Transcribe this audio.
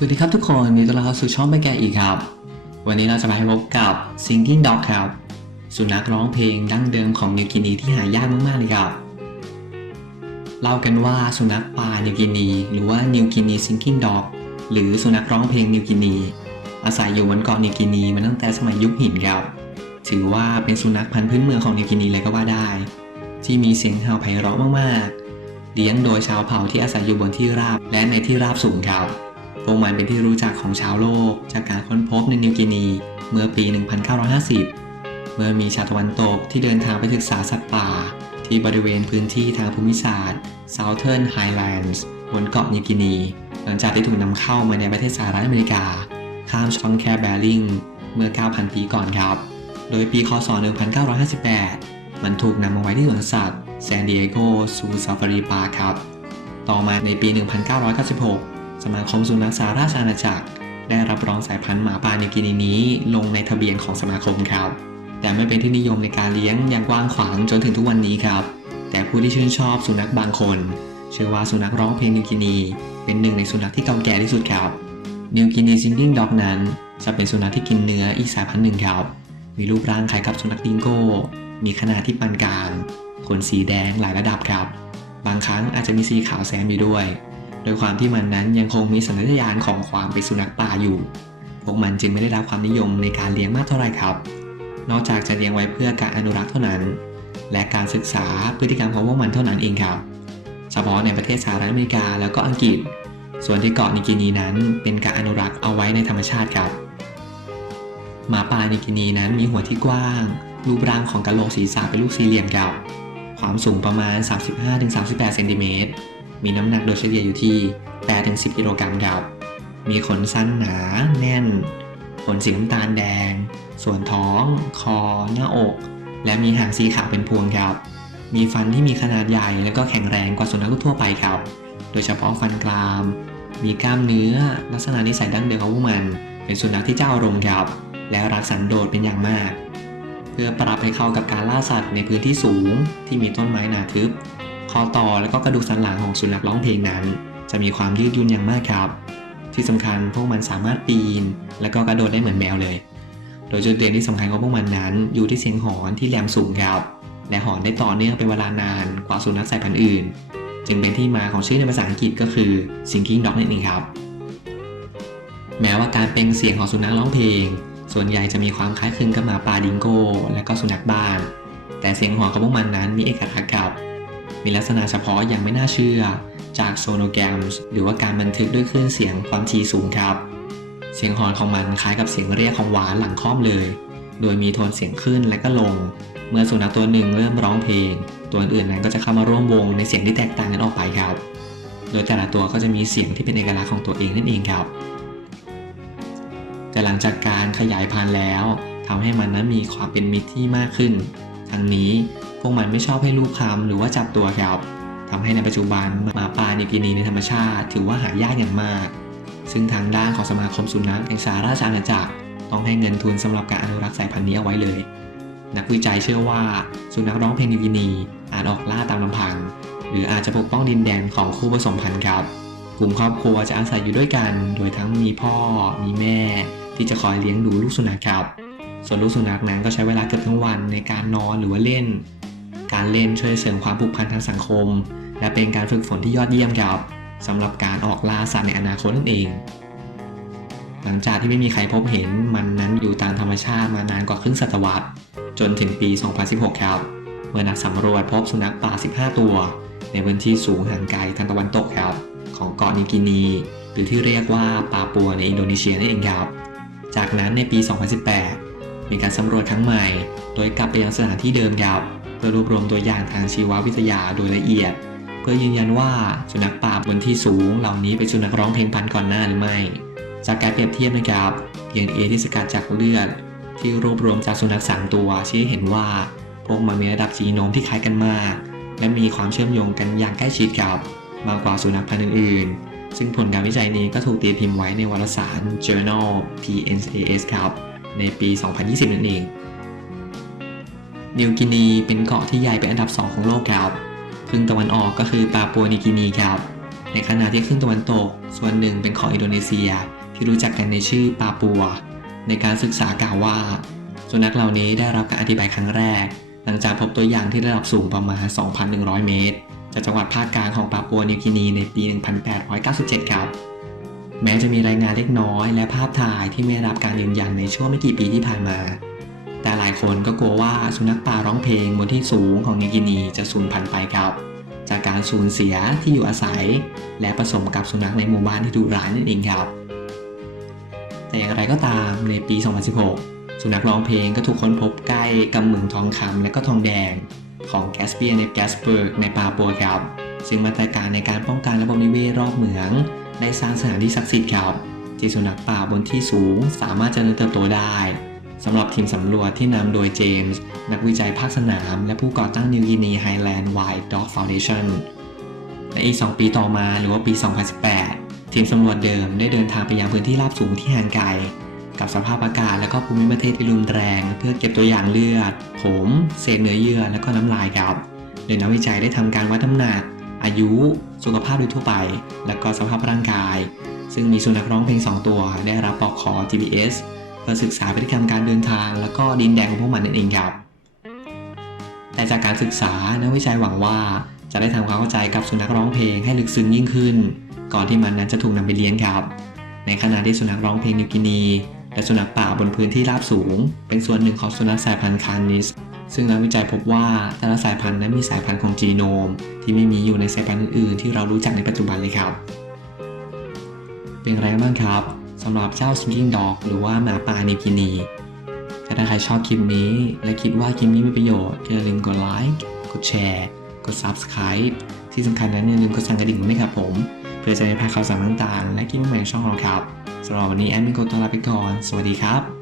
สวัสดีครับทุกคนยินดีต้อนรับเข้าสู่ช่องแม่แกอีกครับ วันนี้เราจะมาให้บกับ Singing Dog ครับ สุนัขร้องเพลงดั้งเดิมของนิวกินีที่หายากมากๆเลยครับเล่ากันว่าสุนัขป่านิวกินีหรือว่านิวกินี Singing Dog หรือสุนัขร้องเพลงนิวกินี อาศัยอยู่บนเกาะนิวกินีมาตั้งแต่สมัยยุคหินครับถือว่าเป็นสุนัขพันธุ์พื้นเมืองของนิวกินีเลยก็ว่าได้ ที่มีเสียงเห่าไพเราะมากๆ เลี้ยงโดยชาวเผ่าที่อาศัยอยู่บนที่ราบและในที่ราบสูงครับพวกมันเป็นที่รู้จักของชาวโลก จากการค้นพบในนิวกินีเมื่อปี 1950 เมื่อมีชาวตะวันตกที่เดินทางไปศึกษาสัตว์ป่า ที่บริเวณพื้นที่ทางภูมิศาสตร์ Southern Highlands บนเกาะนิวกินี หลังจากที่ถูกนำเข้ามาในประเทศสหรัฐอเมริกา ข้ามช่องแคบแบริงเมื่อ 9,000 ปีก่อนครับ โดยปีคศ 1958 มันถูกนำมาไว้ที่สวนสัตว์แซนดิเอโกซูซาฟารีปาร์ครับ ต่อมาในปี 1996 สมาคมสุนัขสหราชอาณาจักร ได้รับรองสายพันธุ์หมาป่านิวกินีนี้ ลงในทะเบียนของสมาคมครับ แต่ไม่เป็นที่นิยมในการเลี้ยงอย่างกว้างขวางจนถึงทุกวันนี้ครับ แต่ผู้ที่ชื่นชอบสุนัขบางคนเชื่อว่าสุนัขร้องเพลงนิวกินี เป็นหนึ่งในสุนัขที่เก่าแก่ที่สุดครับนิวกินีซินดิ้งด็อกนั้น จะเป็นสุนัขที่กินเนื้ออีกสายพันธุ์หนึ่งครับ มีรูปร่างคล้ายกับสุนัขดิงโก้ มีขนาดที่ปานกลางขนสีแดงหลายระดับครับ บางครั้งอาจจะมีสีขาวแซมอยู่ด้วย โดยความที่มันนั้นยังคงมีสัญชาตญาณของความเป็นสุนัขป่าอยู่ พวกมันจึงไม่ได้รับความนิยมในการเลี้ยงมากเท่าไหร่ครับ นอกจากจะเลี้ยงไว้เพื่อการอนุรักษ์เท่านั้น และการศึกษาพฤติกรรมของพวกมันเท่านั้นเองครับเฉพาะในประเทศสหรัฐอเมริกาแล้วก็อังกฤษ ส่วนที่เกาะนิกินีนั้น เป็นการอนุรักษ์เอาไว้ในธรรมชาติครับหมาป่านิกินีนั้นมีหัวที่กว้าง รูปร่างของกะโหลกศีรษะเป็นลูกสี่เหลี่ยมครับความสูงประมาณ 35-38เซนติเมตรมีน้ำหนักโดยเฉลี่ยอยู่ที่ 8-10 กิโลกรัมครับ มีขนสั้นหนาแน่น ขนสีน้ำตาลแดง ส่วนท้อง คอ หน้าอก และมีหางสีขาวเป็นพวงครับ มีฟันที่มีขนาดใหญ่และก็แข็งแรงกว่าสุนัขทั่วไปครับ โดยเฉพาะฟันกราม มีกล้ามเนื้อ ลักษณะนิสัยดั้งเดิมของพวกมัน เป็นสุนัขที่เจ้าอารมณ์ครับ และรักสันโดษเป็นอย่างมาก เพื่อปรับให้เข้ากับการล่าสัตว์ในพื้นที่สูง ที่มีต้นไม้หนาทึบ คอต่อและก็กระดูกสันหลังของสุนัขร้องเพลงนั้น จะมีความยืดยุ่นอย่างมากครับ ที่สำคัญพวกมันสามารถปีน และก็กระโดดได้เหมือนแมวเลย โดยจุดเด่นที่สำคัญของพวกมันนั้น อยู่ที่เสียงหอนที่แหลมสูงครับและหอนได้ต่อเนื่องเป็นเวลานานกว่าสุนัขสายพันธุ์อื่น จึงเป็นที่มาของชื่อในภาษาอังกฤษก็คือ singing dog นั่นเองครับ แม้ว่าการเปล่งเสียงของสุนัขร้องเพลง ส่วนใหญ่จะมีความคล้ายคลึงกับหมาป่าดิงโก้และก็สุนัขบ้าน แต่เสียงหอนของพวกมันนั้นมีเอกลักษณ์ครับ มีลักษณะเฉพาะอย่างไม่น่าเชื่อจากโซโนแกรมหรือว่าการบันทึกด้วยคลื่นเสียงความถี่สูงครับ เสียงหอนของมันคล้ายกับเสียงเรียกของหวานหลังค่อมเลย โดยมีโทนเสียงขึ้นและก็ลง เมื่อสุนัขตัวหนึ่งเริ่มร้องเพลง ตัวอื่นๆนั้นก็จะเข้ามาร่วมวงในเสียงที่แตกต่างกันออกไปครับ โดยแต่ละตัวก็จะมีเสียงที่เป็นเอกลักษณ์ของตัวเองนั่นเองครับ แต่หลังจากการขยายพันธุ์แล้วทำให้มันนั้นมีความเป็นมิตรที่มากขึ้น ทั้งนี้พวกมันไม่ชอบให้ลูกคำหรือว่าจับตัวครับทำให้ในปัจจุบันหมาป่านิกินีในธรรมชาติ ถือว่าหายากอย่างมาก ซึ่งทางด้านของสมาคมสุนัขแห่งสหราชอาณาจักรต้องให้เงินทุนสำหรับการอนุรักษ์สายพันธุ์นี้เอาไว้เลย นักวิจัยเชื่อว่าสุนัขร้องเพลงนิวินีอาจออกล่าตามลำพัง หรืออาจจะปกป้องดินแดนของคู่ผสมพันธุ์ครับ กลุ่มครอบครัวจะอาศัยอยู่ด้วยกัน โดยทั้งมีพ่อ มีแม่ ที่จะคอยเลี้ยงดูลูกสุนัขครับ ส่วนลูกสุนัขนั้นก็ใช้เวลาเกือบทั้งวันในการนอนหรือว่าเล่น การเล่นช่วยเสริมความผูกพันทางสังคม และเป็นการฝึกฝนที่ยอดเยี่ยมครับ สำหรับการออกล่าสัตว์ในอนาคตนั่นเอง หลังจากที่ไม่มีใครพบเห็นมันนั้นอยู่ตามธรรมชาติมานานกว่าครึ่งศตวรรษ จนถึงปี 2016 ครับ เมื่อนักสำรวจพบสุนัขป่า 15 ตัว ในพื้นที่สูงห่างไกลทางตะวันตกครับ ของเกาะนิกินี หรือที่เรียกว่าปาปัวในอินโดนีเซียนั่นเองครับ จากนั้นในปี 2018 มีการสำรวจครั้งใหม่ โดยกลับไปยังสถานที่เดิมครับเพื่อรวบรวมตัวอย่างทางชีววิทยาโดยละเอียด พื่อยืนยันว่าสุนัขป่าบนที่สูงเหล่านี้เป็นสุนัขร้องเพลงพันก่อนหน้าหรือไม่ จากการเปรียบเทียบนะครับ DNA ที่สกัดจากเลือด ที่รวบรวมจากสุนัขสามตัวชี้เห็นว่าพวกมันมีระดับจีโนมที่คล้ายกันมาก และมีความเชื่อมโยงกันอย่างใกล้ชิดกับมากกว่าสุนัขพันธุ์อื่นๆ ซึ่งผลการวิจัยนี้ก็ถูกตีพิมพ์ไว้ในวารสาร Journal PNAS ครับ ในปี 2020 นั่นเอง นิวกินีเป็นเกาะที่ใหญ่เป็นอันดับ 2 ของโลกครับ ครึ่งตะวันออกก็คือปาปัวนิกินีครับ ในขณะที่ครึ่งตะวันตก ส่วนหนึ่งเป็นของอินโดนีเซีย ที่รู้จักกันในชื่อปาปัว ในการศึกษากล่าวว่า สุนัขเหล่านี้ได้รับการอธิบายครั้งแรก หลังจากพบตัวอย่างที่ระดับสูงประมาณ 2,100 เมตร จากจังหวัดภาคกลางของปาปัวนิวกินีในปี 1897 ครับ แม้จะมีรายงานเล็กน้อย และภาพถ่ายที่ไม่ได้รับการยืนยันในช่วงไม่กี่ปีที่ผ่านมาายคนก็กลัวว่าสุนัขป่าร้องเพลงบนที่สูงของนิวกินีจะสูญพันธุ์ไปครับ จากการสูญเสียที่อยู่อาศัย และผสมกับสุนัขในหมู่บ้านที่ดุร้ายนั่นเองครับ แต่อย่างไรก็ตามในปี 2016 สุนัขร้องเพลงก็ถูกค้นพบใกล้กับเหมืองทองคำและก็ทองแดง ของแกสเปียในแกสเบิร์กในปาปัวครับ ซึ่งมาตรการในการป้องกันระบบนิเวศรอบเหมือง ได้สร้างสถานที่ศักดิ์สิทธิ์ครับที่สุนัขป่าบนที่สูงสามารถเจริญเติบโตได้ สำหรับทีมสำรวจที่นำโดยเจมส์ นักวิจัยภาคสนาม และผู้ก่อตั้งนิวกินีไฮแลนด์ไวท์ด็อกฟาวเดชั่นในอีก 2 ปีต่อมาหรือว่าปี 2018 ทีมสำรวจเดิมได้เดินทางไปยังพื้นที่ราบสูงที่ห่างไกล กับสภาพอากาศและก็ภูมิประเทศที่รุนแรง เพื่อเก็บตัวอย่างเลือด ผม เศษเนื้อเยื่อและก็น้ำลายครับโดยนักวิจัยได้ทำการวัดน้ำหนัก อายุ สุขภาพโดยทั่วไป และก็สภาพร่างกาย ซึ่งมีสุนัขร้องเพลง 2 ตัว ได้รับปอกคอ GPS พื่อศึกษาพฤติกรรมการเดินทาง และก็ดินแดงของพวกมันนั่นเองครับ แต่จากการศึกษานักวิจัยหวังว่าจะได้ทำความเข้าใจกับสุนัขร้องเพลงให้ลึกซึ้งยิ่งขึ้น ก่อนที่มันนั้นจะถูกนำไปเลี้ยงครับ ในขณะที่สุนัขร้องเพลงนิวกินี และสุนัขป่าบนพื้นที่ราบสูง เป็นส่วนหนึ่งของสุนัขสายพันธุ์คานิสซึ่งนักวิจัยพบว่าแต่ละสายพันธุ์นั้นมีสายพันธุ์ของจีโนม ที่ไม่มีอยู่ในสายพันธุ์อื่นๆ ที่เรารู้จักในปัจจุบันเลยครับ เป็นไรบ้างครับ สำหรับเจ้า Singing Dog หรือว่าหมาป่านิวกินี ถ้าใครชอบคลิปนี้ และคิดว่าคลิปนี้มีประโยชน์อย่าลืมกดไลค์กดแชร์กด Subscribe ที่สำคัญนั้นอย่าลืมกดสั่นกระดิ่งด้วยครับผม เพื่อจะได้พลาดข่าวสารต่างๆ และคลิปใหม่ในช่องเราครับสำหรับวันนี้แอดมินโกตัวลาไปก่อน สวัสดีครับ